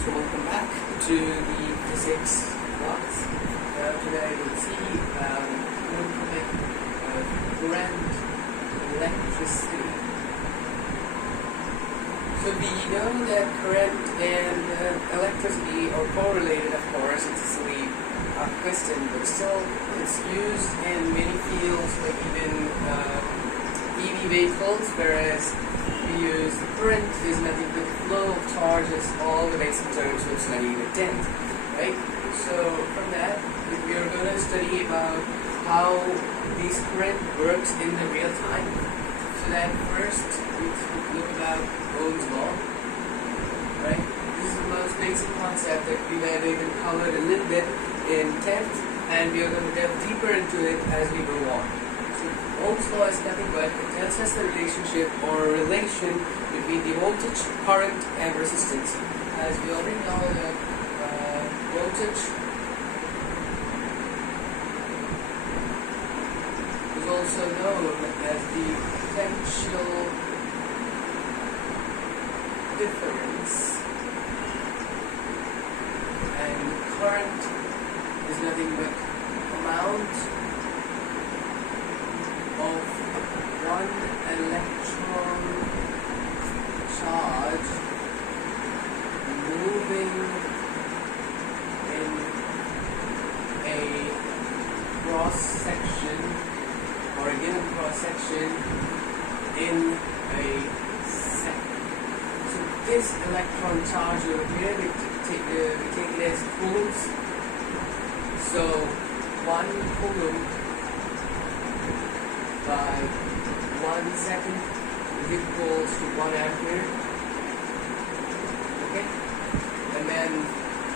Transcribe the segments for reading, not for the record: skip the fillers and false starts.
So welcome back to the physics class. Today we'll see current, electricity. So we know that current and electricity are correlated, of course. It's a silly question, but still it's used in many fields, like even EV vehicles, whereas we use current is nothing but the flow of charges all the basic terms we've studied at 10th, right? So from that, we are going to study about how this current works in the real time. So then first, we look about Ohm's law, right? This is the most basic concept that we have even covered a little bit in 10th, and we are going to delve deeper into it as we go on. Ohm's law is nothing but it tells us the relationship or relation between the voltage, current, and resistance. As we already know that voltage is also known as the potential difference, and current is nothing but amount of one electron charge moving in a cross section, or a given cross section in a second. So this electron charge over here we take it as coulombs. So 1 coulomb by 1 second is equals to 1 ampere. Okay, and then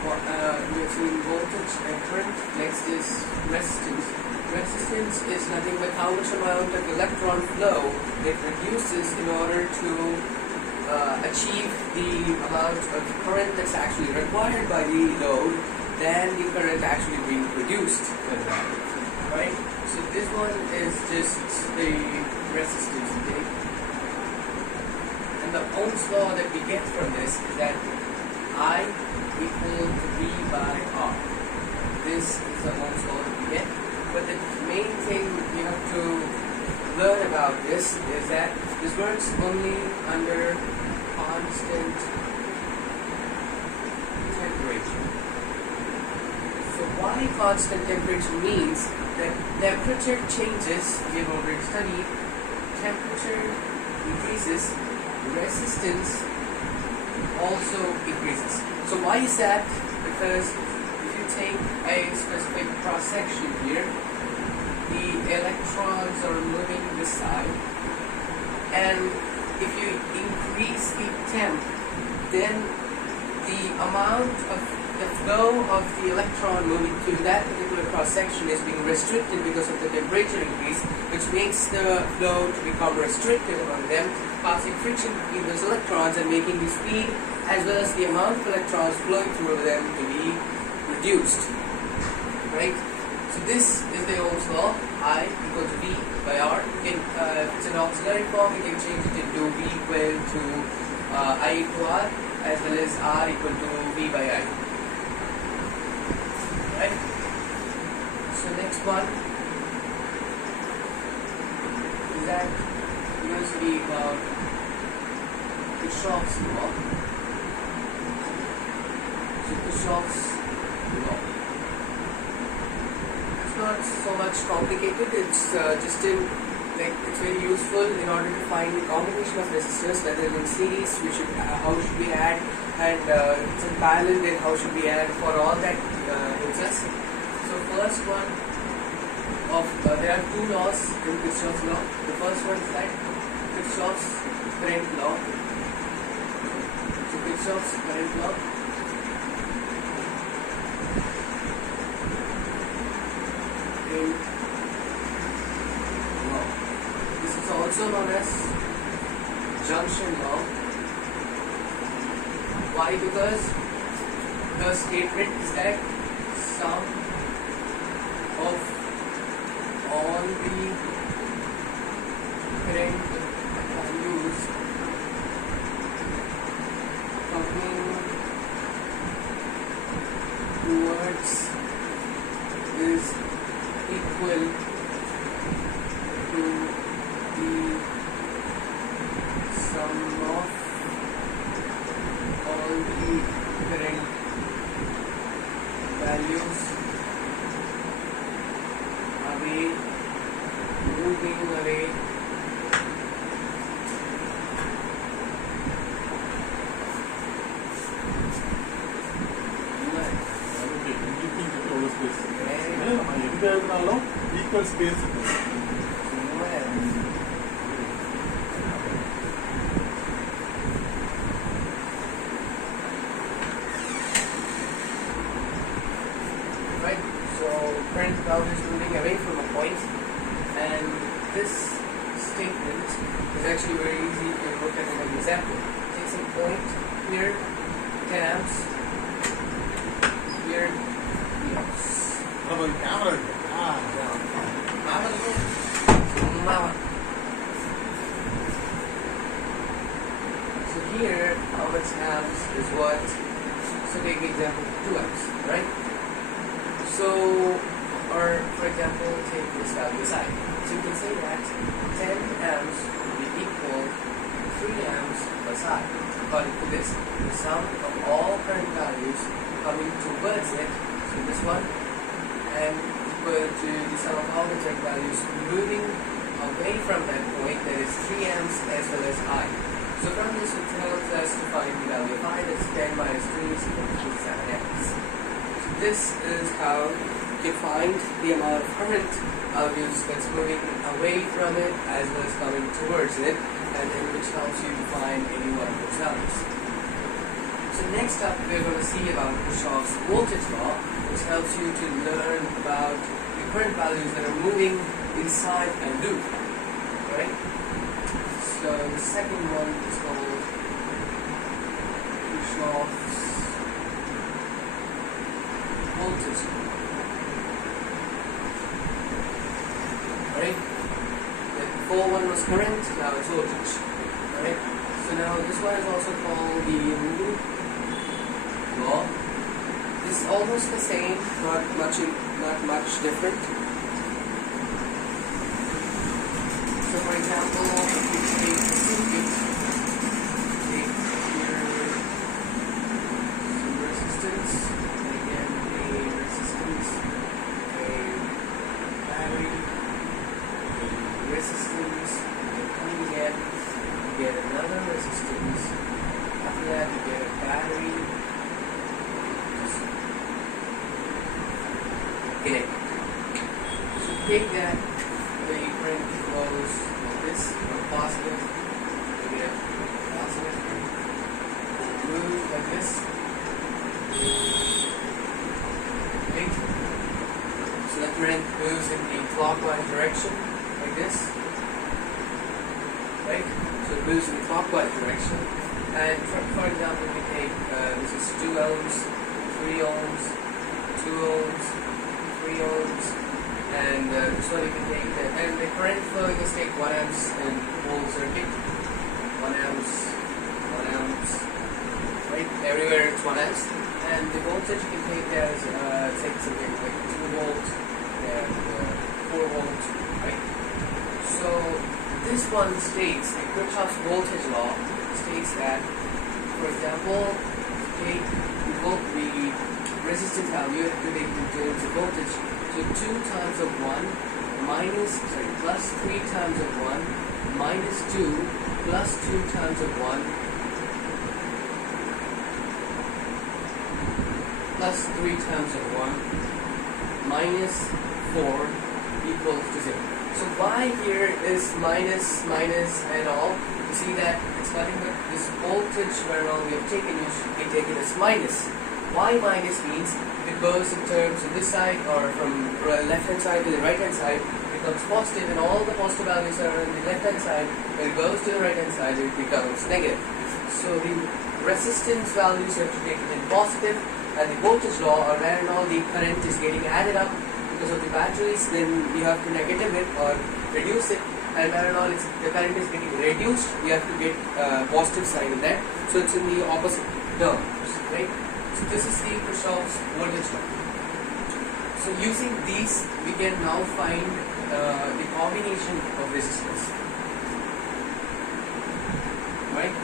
we have seen voltage and current. Next is resistance. Resistance is nothing but how much amount of electron flow it reduces in order to achieve the amount of current that's actually required by the load than the current actually being produced with that, right? So this one is just the resistance, okay? And the Ohm's law that we get from this is that I equal to V by R. This is the Ohm's law that we get. But the main thing you have to learn about this is that this works only under constant temperature. So why constant temperature means that temperature changes, we have already studied, temperature increases, resistance also increases. So why is that? Because if you take a specific cross section here, the electrons are moving this side, and if you increase the temp, then the amount of the flow of the electron moving through that particular cross-section is being restricted because of the temperature increase, which makes the flow to become restricted among them, causing friction between those electrons and making the speed as well as the amount of electrons flowing through them to be reduced. Right? So this is the Ohm's law. I equal to V by R. You can, if it's an auxiliary form, you can change it into V equal to I equal R, as well as R equal to V by I. Right? So next one is that we're going to speak about Kirchhoff's law. So Kirchhoff's law. It's not so much complicated. It's just it's very useful in order to find the combination of resistors, whether in series, how should we add, and it's in parallel, then how should we add. For all that helps us. So first one there are two laws in Kirchhoff's law. The first one is that Kirchhoff's current law. So Kirchhoff's current law This is also known as junction law. Why? Because the statement is that sum of all the current values coming equal to the sum of all the current values away, moving away equal space. Right, so current cloud is moving away from a point, and this statement is actually very easy if you look at an example. Take some point here, 10 amps, here, 3 amps. Camera. So here, how much amps is what? So take example 2 amps, right? So, or for example, take this value aside. So you can say that 10 amps will be equal to 3 amps plus I, according to this. The sum of all current values coming towards it, so this one, and equal to the sum of all the current values moving away from that point, that is 3 amps as well as I. So from this it tells us to find the value of I, that's 10 minus 3 is equal to 7 amps. So this is how you can find the amount of current values that's moving away from it as well as coming towards it, and then which helps you to find any one of those values. So next up we're going to see about Kirchhoff's voltage law, which helps you to learn about the current values that are moving inside a loop. Right? So the second one is called Kirchhoff's voltage law. Right? The before one was current, now it's voltage. Right? So now this one is also called the loop law. It's almost the same, not much different. So for example, if you take the circuit, take here some resistance, and again a resistance, a battery, a resistance, and coming again, you get another resistance. After that you get a battery. So take that, the current flows like this, from positive, negative, positive, move like this. Okay. So the current moves in the clockwise direction, like this. Right? So it moves in the clockwise direction. And for example, we take, this is 2 ohms, 3 ohms, 2 ohms, 3 ohms, and this one you can take that, and the current flow you just take 1 amps in whole circuit, 1 amps, right? Everywhere it's 1 amps, and the voltage you can take as take something like 2 volts and 4 volts, right? So this one states, the Kirchhoff's voltage law states that, for example, take the resistance value to make in terms of voltage. So 2 times of 1 plus 3 times of 1 minus 2 plus 2 times of 1 plus 3 times of 1 minus 4 equals to 0. So why here is minus and all? You see that it's nothing but this voltage where all we have taken, you should be taken as minus. Why minus means it goes in terms of this side, or from left hand side to the right hand side, it becomes positive, and all the positive values are on the left hand side. When it goes to the right hand side, it becomes negative. So the resistance values are to be taken in positive, and the voltage law, or where all the current is getting added up because of the batteries, then you have to negative it or reduce it, and where all the current is getting reduced, you have to get positive sign in that. So it's in the opposite terms, right? So this is the Kirchhoff's voltage law. So using these, we can now find the combination of resistors. Right?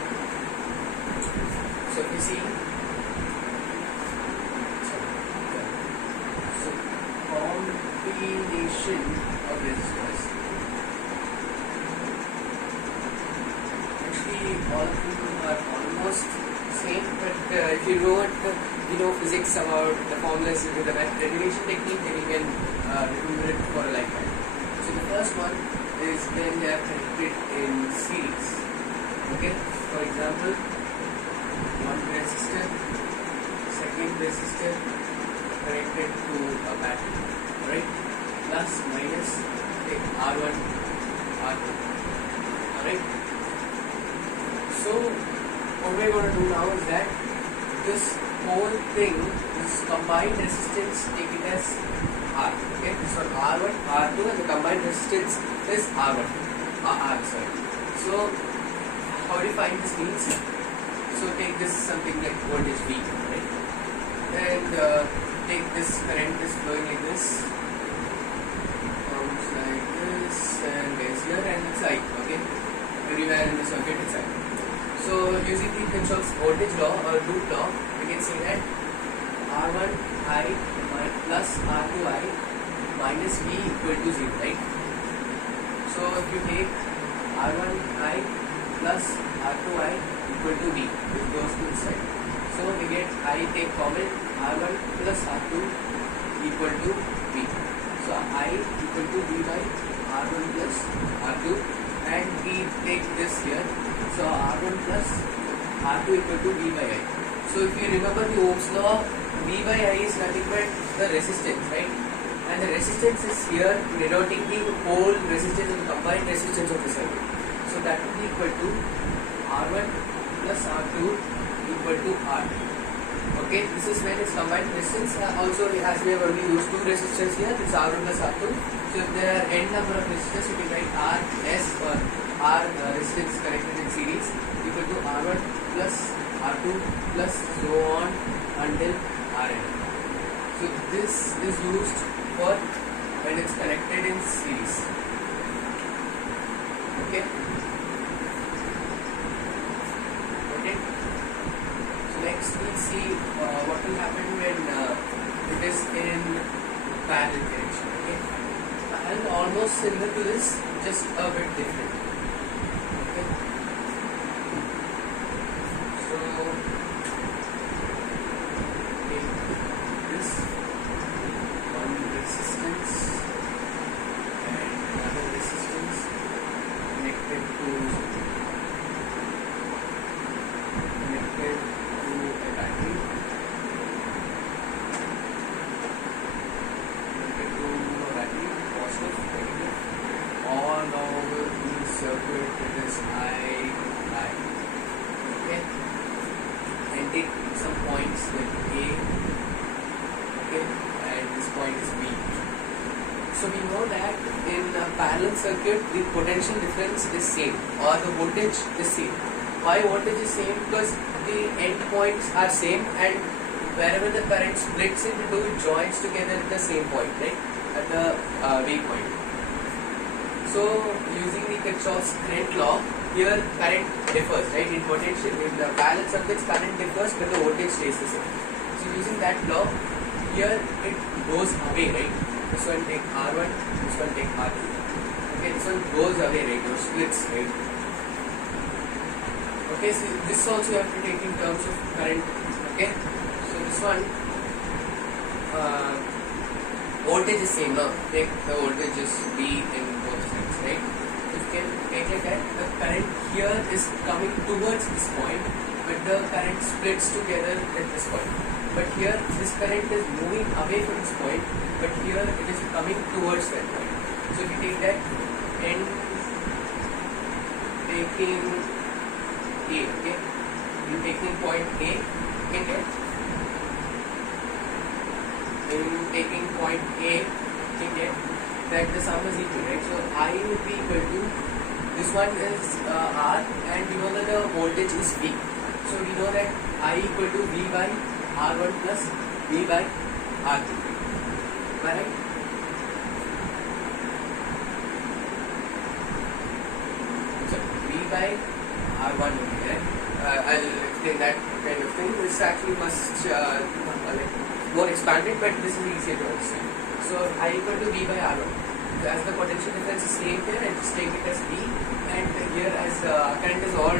So if you see, so combination of resistors. Actually, all of them are almost same, but if you know physics about the formulas with the derivation technique, then you can remember it for a lifetime. So the first one is when they are connected in series. Okay, for example, one resistor, second resistor connected to a battery, right? Plus minus, take R1, R2, alright? So what we're going to do now is that this whole thing, this combined resistance, take it as R. Okay, so R1, R2, and the combined resistance is R1. So how do you find this means? So take this something like voltage V, right? And take this current is flowing like this, comes like this, and is here, and it's I. Okay, everywhere in the circuit it's I. So using the Kirchhoff's voltage law or loop law, we can say that R1I plus R2I minus V equal to 0, right? So if you take R1I plus R2I equal to V, which goes to this side. So we get I take common R1 plus R2 equal to V. So I equal to V by R1 plus R2, and we take this here. So R1 plus R2 equal to V by I. So if you remember the Ohm's law, V by I is nothing but the resistance, right? And the resistance is here denoting the whole resistance and combined resistance of the circuit. So that will be equal to R1 plus R2 equal to R2. Okay, this is when it's combined resistance. Also, as we have only used two resistors here, this R1 plus R2. So if there are n number of resistors, you can write Rs or R resistance connected in series equal to R1 plus R2 plus so on until Rn. So this is used for when it's connected in series. Okay. Okay. So next we'll see what will happen when it is in parallel connection. Okay. And almost similar to this, just a bit different. Okay. So take this one resistance and another resistance connected to a battery, positive, negative, all over the circuit it is I. Okay, and take some points like A. Okay, and this point is B. So we know that in a parallel circuit the potential difference is same or the voltage is same. Why voltage is same? Because the end points are same, and wherever the current splits into two, it joins together at the same point, right? At the V point. So using the Kirchhoff's current law, here current differs, right? In potential, in the parallel circuits, current differs, but the voltage stays the same. So using that law, here it goes away, right? This one take R1, this one take R2. Okay, this one goes away, right? Or splits, right? Okay, so this also you have to take in terms of current. Okay, so this one voltage is same. Now take the voltage is V in both sides, right? So you can take like that. The current here is coming towards this point, but the current splits together at this point. But here this current is moving away from this point, but here it is coming towards that point. So if you take that and taking A, okay, in taking point A, you can get in taking point A, you can get that the sum is equal, right? So I would be equal to, this one is R, and we know that the voltage is V. So we know that I equal to V by R1 plus V by R2. Am I right? So V by R1 only, right? I'll explain that kind of thing. This actually must like more expanded, but this is easier to understand. So I equal to V by R1. So as the potential difference is same here, I just take it as V, and here as current is all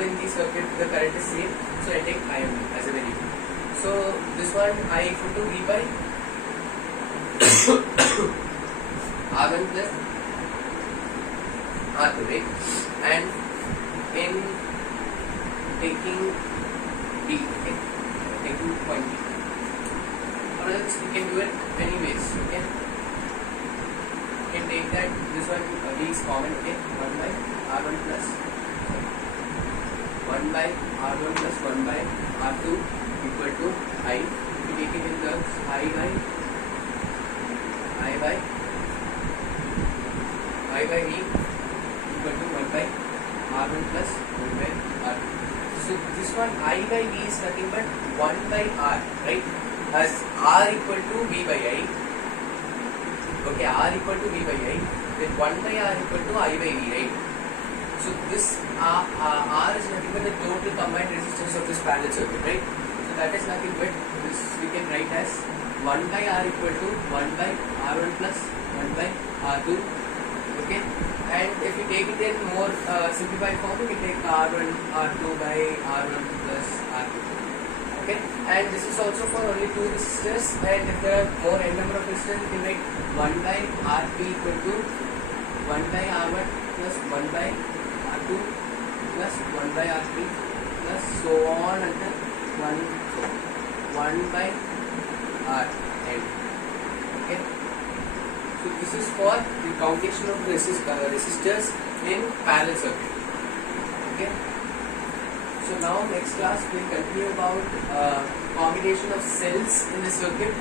in the circuit, the current is same, so I take I only as a variable. So this one I equal to V by R1 plus R2, right? And in taking D, okay, taking point D. Another thing we can do it anyways, okay? You can take that this one V is common, okay? 1 by R1 plus 1 by R1 plus 1 by R2 equal to I. If you take it in terms I by V equal to 1 by R1 plus 1 by R2. So this one I by V is nothing but 1 by R, right? As R equal to V by I. Okay, R equal to V by I. Then 1 by R equal to I by V, right? So this R is nothing but the total combined resistance of this parallel circuit, right? So that is nothing but this we can write as 1 by R equal to 1 by R1 plus 1 by R2. Okay, and if you take it in more simplified form, you can take R1 R2 by R1 plus R2. Okay, and this is also for only two resistors, and if there are more n number of resistors, you can write 1 by Rp equal to 1 by R1 plus 1 by R2 plus 1 by R3 plus so on until 1 by Rn. Okay. So this is for the combination of resistors in parallel circuit. Okay. So now next class we will continue about combination of cells in the circuit,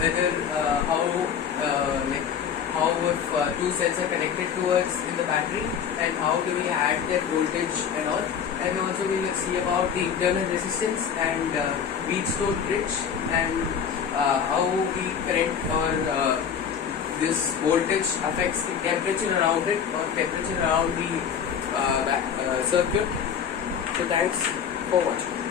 whether how if two cells are connected towards in the battery, and how do we add their voltage and all, and also we will see about the internal resistance and Wheatstone bridge, and how the current or this voltage affects the temperature around it or temperature around the circuit. So thanks for watching.